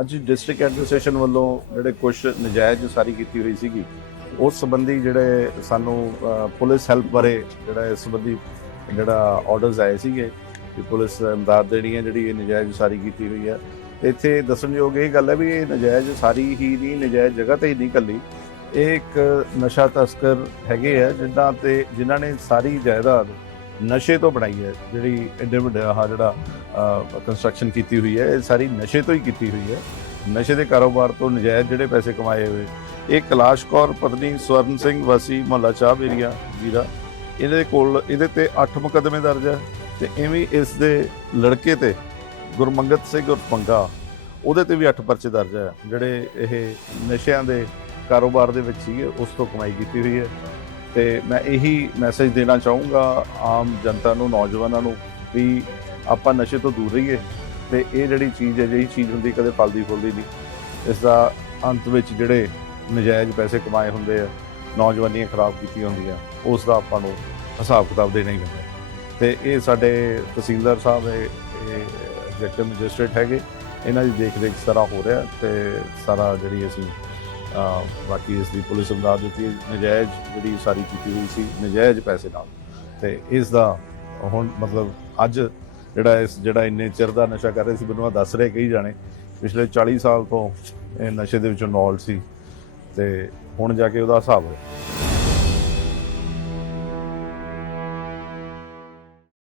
ਅੱਜ district administration ਵੱਲੋਂ ਜਿਹੜੇ ਕੁਝ ਨਜਾਇਜ਼ ਉਸਾਰੀ ਕੀਤੀ ਹੋਈ ਸੀਗੀ, ਉਸ ਸੰਬੰਧੀ ਜਿਹੜੇ ਸਾਨੂੰ ਪੁਲਿਸ ਹੈਲਪ ਬਾਰੇ ਜਿਹੜਾ ਇਸ ਸੰਬੰਧੀ ਜਿਹੜਾ ਆਰਡਰਸ ਆਏ ਸੀਗੇ ਕਿ ਪੁਲਿਸ ਇਮਦਾਦ ਦੇਣੀ ਹੈ ਜਿਹੜੀ ਇਹ ਨਜਾਇਜ਼ ਉਸਾਰੀ ਕੀਤੀ ਹੋਈ ਹੈ। ਇੱਥੇ ਦੱਸਣਯੋਗ ਇਹ ਗੱਲ ਹੈ ਵੀ ਇਹ ਨਜਾਇਜ਼ ਉਸਾਰੀ ਹੀ ਨਹੀਂ, ਨਜਾਇਜ਼ ਜਗ੍ਹਾ ਤੇ ਹੀ ਨਹੀਂ ਕੱਲੀ। ਇਹ ਇੱਕ ਨਸ਼ਾ ਤਸਕਰ ਹੈਗੇ ਆ, ਜਿਨ੍ਹਾਂ ਤੇ, ਜਿਨ੍ਹਾਂ ਨੇ ਸਾਰੀ ਜਾਇਦਾਦ ਨਸ਼ੇ ਤੋਂ ਬਣਾਈ ਹੈ, ਜਿਹੜੀ ਐਡੇ ਵੱਡਾ ਆਹ ਜਿਹੜਾ ਕੰਸਟਰਕਸ਼ਨ ਕੀਤੀ ਹੋਈ ਹੈ, ਇਹ ਸਾਰੀ ਨਸ਼ੇ ਤੋਂ ਹੀ ਕੀਤੀ ਹੋਈ ਹੈ। ਨਸ਼ੇ ਦੇ ਕਾਰੋਬਾਰ ਤੋਂ ਨਜਾਇਜ਼ ਜਿਹੜੇ ਪੈਸੇ ਕਮਾਏ ਹੋਏ। ਇਹ ਕੈਲਾਸ਼ ਕੌਰ, ਪਤਨੀ ਸਵਰਨ ਸਿੰਘ, ਵਾਸੀ ਮੁਹੱਲਾ ਚਾਹ ਏਰੀਆ ਜੀਰਾ ਇਹਦੇ ਕੋਲ, ਇਹਦੇ ਤੇ 8 ਮੁਕੱਦਮੇ ਦਰਜ ਹੈ ਤੇ ਐਵੇਂ ਇਸ ਦੇ ਲੜਕੇ ਤੇ ਗੁਰਮੰਗਤ ਸਿੰਘ ਉਰਫ ਪੰਗਾ, ਉਹਦੇ ਤੇ ਵੀ 8 ਪਰਚੇ ਦਰਜ ਹੈ। ਜਿਹੜੇ ਇਹ ਨਸ਼ਿਆਂ ਦੇ ਕਾਰੋਬਾਰ ਦੇ ਵਿੱਚ ਸੀਗੇ, ਉਸ ਤੋਂ ਕਮਾਈ ਕੀਤੀ ਹੋਈ ਹੈ। ਤੇ ਮੈਂ ਇਹੀ ਮੈਸੇਜ ਦੇਣਾ ਚਾਹੂੰਗਾ ਆਮ ਜਨਤਾ ਨੂੰ, ਨੌਜਵਾਨਾਂ ਨੂੰ ਵੀ ਆਪਾਂ ਨਸ਼ੇ ਤੋਂ ਦੂਰ ਰਹੀਏ ਤੇ ਇਹ ਜਿਹੜੀ ਚੀਜ਼ ਹੈ, ਜਿਹੜੀ ਚੀਜ਼ ਹੁੰਦੀ ਕਦੇ ਫਲਦੀ ਫੁੱਲਦੀ ਨਹੀਂ। ਇਸ ਦਾ ਅੰਤ ਵਿੱਚ ਜਿਹੜੇ ਨਜਾਇਜ਼ ਪੈਸੇ ਕਮਾਏ ਹੁੰਦੇ ਆ, ਨੌਜਵਾਨੀਆਂ ਖਰਾਬ ਕੀਤੀਆਂ ਹੁੰਦੀਆਂ, ਉਸ ਦਾ ਆਪਾਂ ਨੂੰ ਹਿਸਾਬ ਕਿਤਾਬ ਦੇਣਾ ਹੀ ਪੈਂਦਾ। ਤੇ ਇਹ ਸਾਡੇ ਤਹਿਸੀਲਦਾਰ ਸਾਹਿਬ ਇਹ ਐਗਜ਼ੈਕਟਿਵ ਮੈਜਿਸਟ੍ਰੇਟ ਹੈਗੇ, ਇਹਨਾਂ ਦੀ ਦੇਖ ਰੇਖ ਸਾਰਾ ਹੋ ਰਿਹਾ ਤੇ ਸਾਰਾ ਜਿਹੜੀ ਅਸੀਂ ਬਾਕੀ ਇਸ ਦੀ ਪੁਲਿਸ ਇਮਦਾਦ ਦਿੱਤੀ ਨਜਾਇਜ਼ ਜਿਹੜੀ ਸਾਰੀ ਕੀਤੀ ਹੋਈ ਸੀ, ਨਜਾਇਜ਼ ਪੈਸੇ ਨਾਲ। ਤੇ ਇਸ ਦਾ ਹੁਣ ਮਤਲਬ ਅੱਜ ਜਿਹੜਾ ਇਸ ਜਿਹੜਾ ਇੰਨੇ ਚਿਰ ਦਾ ਨਸ਼ਾ ਕਰ ਰਹੇ ਸੀ, ਮੈਨੂੰ ਆਹ ਦੱਸ ਰਹੇ ਕਈ ਜਾਣੇ, ਪਿਛਲੇ 40 ਸਾਲ ਤੋਂ ਇਹ ਨਸ਼ੇ ਦੇ ਵਿੱਚੋਂ ਨੌਲ ਸੀ। ਤੇ ਹੁਣ ਜਾ ਕੇ ਉਹਦਾ ਹਿਸਾਬ ਹੋਇਆ